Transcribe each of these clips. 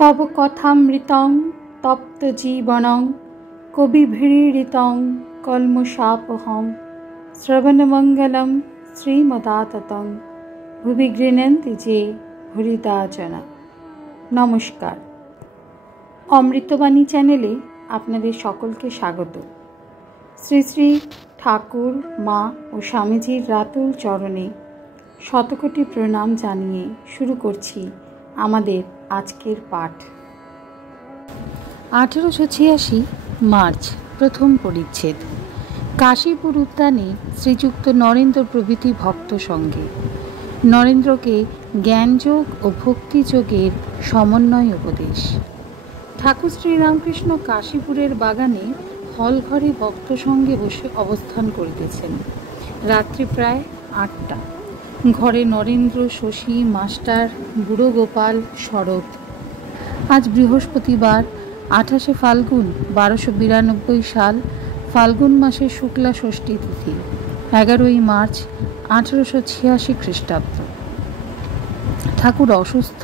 তব কথামৃতং তপ্ত জীবনং কবিভিড়িতং কলমশাপহং শ্রবণমঙ্গলম শ্রীমদাততং ভুবি গৃহন্তি যে হরিদা জনা। নমস্কার, অমৃতবাণী চ্যানেলে আপনাদের সকলকে স্বাগত। শ্রী শ্রী ঠাকুর, মা ও স্বামীজির রাতুল চরণে শতকোটি প্রণাম জানিয়ে শুরু করছি আমাদের আজকের পাঠ। 1886 মার্চ, প্রথম পরিচ্ছেদ। কাশীপুর উদ্যানে শ্রীযুক্ত নরেন্দ্র প্রভৃতি ভক্ত সঙ্গে। নরেন্দ্রকে জ্ঞানযোগ ও ভক্তিযোগের সমন্বয় উপদেশ। ঠাকুর শ্রীরামকৃষ্ণ কাশীপুরের বাগানে হলঘরে ভক্ত সঙ্গে বসে অবস্থান করিতেছেন। রাত্রি প্রায় 8টা। ঘরে নরেন্দ্র, শশী, মাস্টার, বুড়ো গোপাল, শরৎ। আজ বৃহস্পতিবার, 28 ফাল্গুন 1292 সাল, ফাল্গুন মাসের শুক্লা ষষ্ঠী তিথি, 11 মার্চ 1886 খ্রিস্টাব্দ। ঠাকুর অসুস্থ,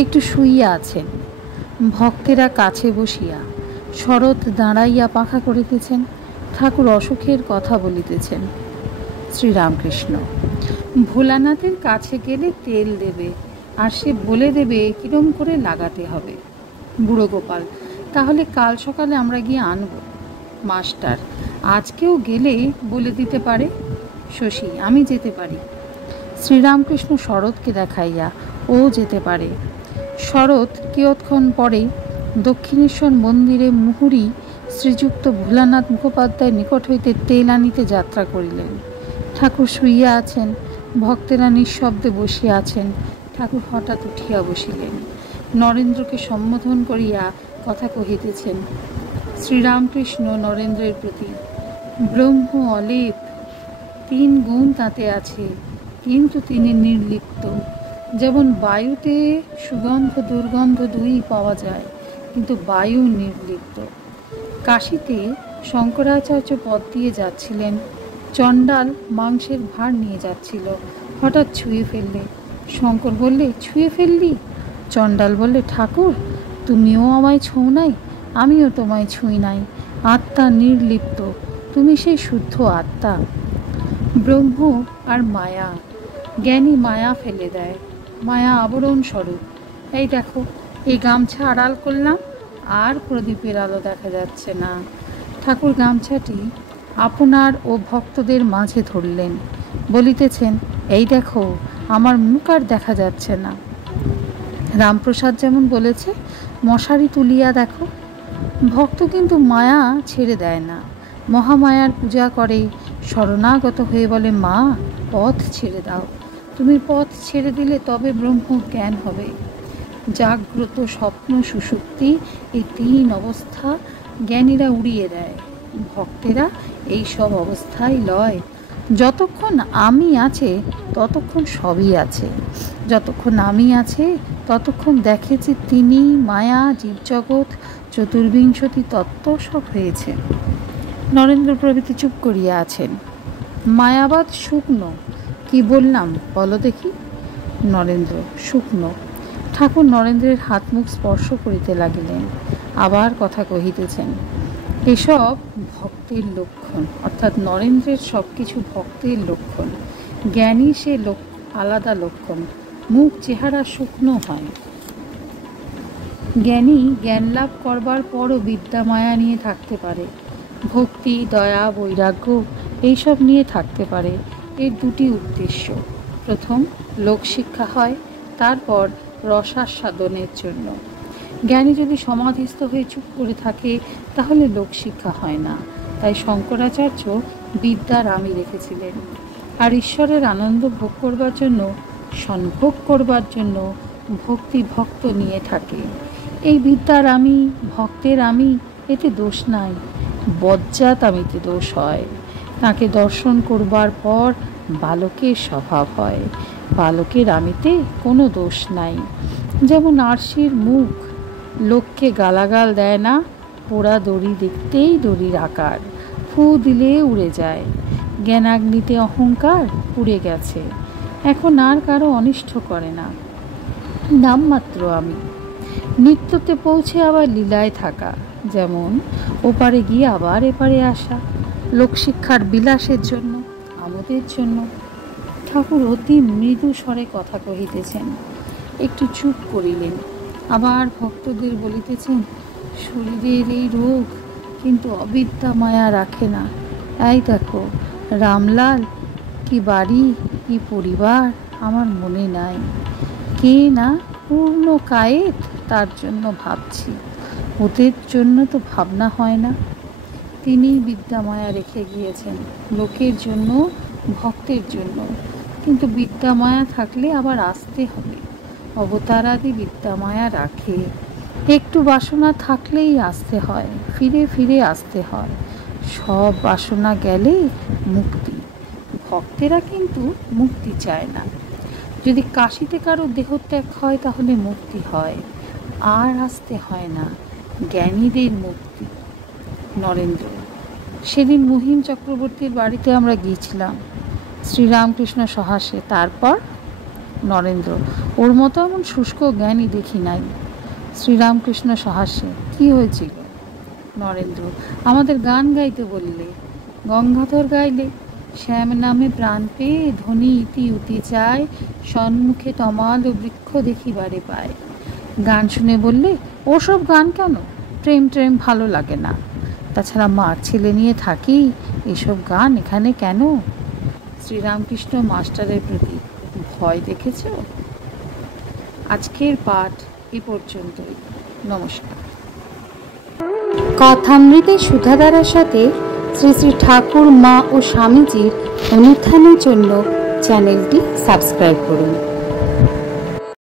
একটু শুইয়া আছেন। ভক্তেরা কাছে বসিয়া, শরৎ দাঁড়াইয়া পাখা করিতেছেন। ঠাকুর অসুখের কথা বলিতেছেন। শ্রীরামকৃষ্ণ: ভোলানাথের কাছে গেলে তেল দেবে, আর সে বলে দেবে কিরম করে লাগাতে হবে। বুড়ো গোপাল: তাহলে কাল সকালে আমরা গিয়ে আনব। মাস্টার: আজকেও গেলে বলে দিতে পারে। শশী: আমি যেতে পারি। শ্রীরামকৃষ্ণ শরৎকে দেখাইয়া: ও যেতে পারে। শরৎ কিয়ৎক্ষণ পরে দক্ষিণেশ্বর মন্দিরে মুহুরী শ্রীযুক্ত ভোলানাথ মুখোপাধ্যায়ের নিকট হইতে তেল আনিতে যাত্রা করিলেন। ঠাকুর শুইয়া আছেন, ভক্তেরা নিঃশব্দে বসিয়া আছেন। ঠাকুর হঠাৎ উঠিয়া বসিলেন, নরেন্দ্রকে সম্বোধন করিয়া কথা কহিতেছেন। শ্রীরামকৃষ্ণ নরেন্দ্রের প্রতি: ব্রহ্ম অলেপ, 3 গুণ তাতে আছে, কিন্তু তিনি নির্লিপ্ত। যেমন বায়ুতে সুগন্ধ দুর্গন্ধ দুই পাওয়া যায়, কিন্তু বায়ু নির্লিপ্ত। কাশীতে শঙ্করাচার্য পথ দিয়ে যাচ্ছিলেন। চণ্ডাল মাংসের ভার নিয়ে যাচ্ছিল, হঠাৎ ছুঁয়ে ফেললে। শঙ্কর বললে: ছুঁয়ে ফেললি? চণ্ডাল বললে: ঠাকুর, তুমিও আমায় ছুঁ নাই, আমিও তোমায় ছুঁই নাই। আত্মা নির্লিপ্ত, তুমি সেই শুদ্ধ আত্মা। ব্রহ্ম আর মায়া, জ্ঞানী মায়া ফেলে দেয়, মায়া আবরণ স্বরূপ। এই দেখো, এই গামছা আড়াল করলাম, আর প্রদীপের আলো দেখা যাচ্ছে না। ঠাকুর গামছাটি আপনার ও ভক্তদের মাঝে ধরলেন, বলিতেছেন: এই দেখো, আমার মুখ আর দেখা যাচ্ছে না। রামপ্রসাদ যেমন বলেছে, মশারি তুলিয়া দেখো। ভক্ত কিন্তু মায়া ছেড়ে দেয় না, মহামায়ার পূজা করে, শরণাগত হয়ে বলে: মা, পথ ছেড়ে দাও। তুমি পথ ছেড়ে দিলে তবে ব্রহ্ম জ্ঞান হবে। জাগ্রত, স্বপ্ন, সুষুপ্তি, এই 3 অবস্থা জ্ঞানীরা উড়িয়ে দেয়। ভক্তেরা এই সব অবস্থায় লয়। যতক্ষণ আমি আছে ততক্ষণ সবই আছে, যতক্ষণ আমি আছে ততক্ষণ দেখে যে তিনি, মায়া, জীবজগৎ, চতুর্বিংশতি তত্ত্ব সব হয়েছে। নরেন্দ্র প্রভৃতি চুপ করিয়া আছেন। মায়াবাদ শুকনো। কি বললাম বলো দেখি? নরেন্দ্র: শুকনো। ঠাকুর নরেন্দ্রের হাত মুখ স্পর্শ করিতে লাগিলেন, আবার কথা কহিতেছেন। এসব ভক্তের লক্ষণ, অর্থাৎ নরেন্দ্রের সব কিছু ভক্তের লক্ষণ। জ্ঞানী সে আলাদা লক্ষণ। মুখ চেহারা শুকনো হয়। জ্ঞানী জ্ঞান লাভ করবার পরও বিদ্যা মায়া নিয়ে থাকতে পারে, ভক্তি, দয়া, বৈরাগ্য এইসব নিয়ে থাকতে পারে। এর 2টি উদ্দেশ্য। প্রথম, লোকশিক্ষা হয়, তারপর রসাস্বাদনের জন্য। জ্ঞানী যদি সমাধিস্থ হয়ে চুপ করে থাকে তাহলে লোকশিক্ষা হয় না। তাই শঙ্করাচার্য বিদ্যার আমি রেখেছিলেন। আর ঈশ্বরের আনন্দ ভোগ করবার জন্য, সন্ভোগ করবার জন্য ভক্তি ভক্ত নিয়ে থাকে। এই বিদ্যার আমি, ভক্তের আমি, এতে দোষ নাই। বজ্জাত আমিতে দোষ হয়। তাকে দর্শন করবার পর বালকের স্বভাব হয়। বালকের আমিতে কোনো দোষ নাই। যেমন আরশির মুখ, লোককে গালাগাল দেয় না, পোড়া দড়ি দেখতেই দড়ির আকার, ফু দিলে উড়ে যায়। জ্ঞানাগ্নিতে অহংকার পুড়ে গেছে, এখন আর কারো অনিষ্ট করে না। নামমাত্র আমি। নিত্যতে পৌঁছে আবার লীলায় থাকা, যেমন ওপারে গিয়ে আবার এপারে আসা, লোকশিক্ষার বিলাসের জন্য, আমাদের জন্য। ঠাকুর অতি মৃদু স্বরে কথা কহিতেছেন, একটু চুপ করিলেন, আবার ভক্তদের বলিতেছেন, শরীরের এই রোগ কিন্তু অবিদ্যা মায়া রাখে না। এই দেখো রামলাল, কি বাড়ি কি পরিবার আমার মনে নাই, কে না পূর্ণ কায়েত তার জন্য ভাবছি, ওদের জন্য তো ভাবনা হয় না। তিনি বিদ্যামায়া রেখে গিয়েছেন লোকের জন্য, ভক্তের জন্য, কিন্তু বিদ্যামায়া থাকলে আবার আসতে হবে। অবতারাদি বিদ্যামায়া রাখে, একটু বাসনা থাকলেই আসতে হয়, ফিরে ফিরে আসতে হয়। সব বাসনা গেলে মুক্তি। ভক্তেরা কিন্তু মুক্তি চায় না। যদি কাশিতে কারো দেহত্যাগ হয় তাহলে মুক্তি হয়, আর আসতে হয় না, জ্ঞানীদের মুক্তি। নরেন্দ্র, সেদিন মহিম চক্রবর্তীর বাড়িতে আমরা গিয়েছিলাম, শ্রীরামকৃষ্ণ সহাসে। তারপর? নরেন্দ্র, ওর মতো এমন শুষ্ক জ্ঞানী দেখি নাই। শ্রীরামকৃষ্ণ সহাসে, কি হয়েছিল? নরেন্দ্র, আমাদের গান গাইতে বললে, গঙ্গাধর গাইলে, শ্যাম নামে প্রাণ পেয়ে ধ্বনি ইতি উতি চায়, সন্মুখে তমাল ও বৃক্ষ দেখিবারে পায়। গান শুনে বললে, ওসব গান কেন, প্রেম ট্রেম ভালো লাগে না, তাছাড়া মার ছেলে নিয়ে থাকি, এসব গান এখানে কেন? শ্রীরামকৃষ্ণ মাস্টারের প্রতি ভয় দেখেছ? আজকের পাঠ এ পর্যন্তই। নমস্কার। কথামৃতে সুধাধারার সাথে শ্রী শ্রী ঠাকুর, মা ও স্বামীজির অনুধ্যানের জন্য চ্যানেলটি সাবস্ক্রাইব করুন।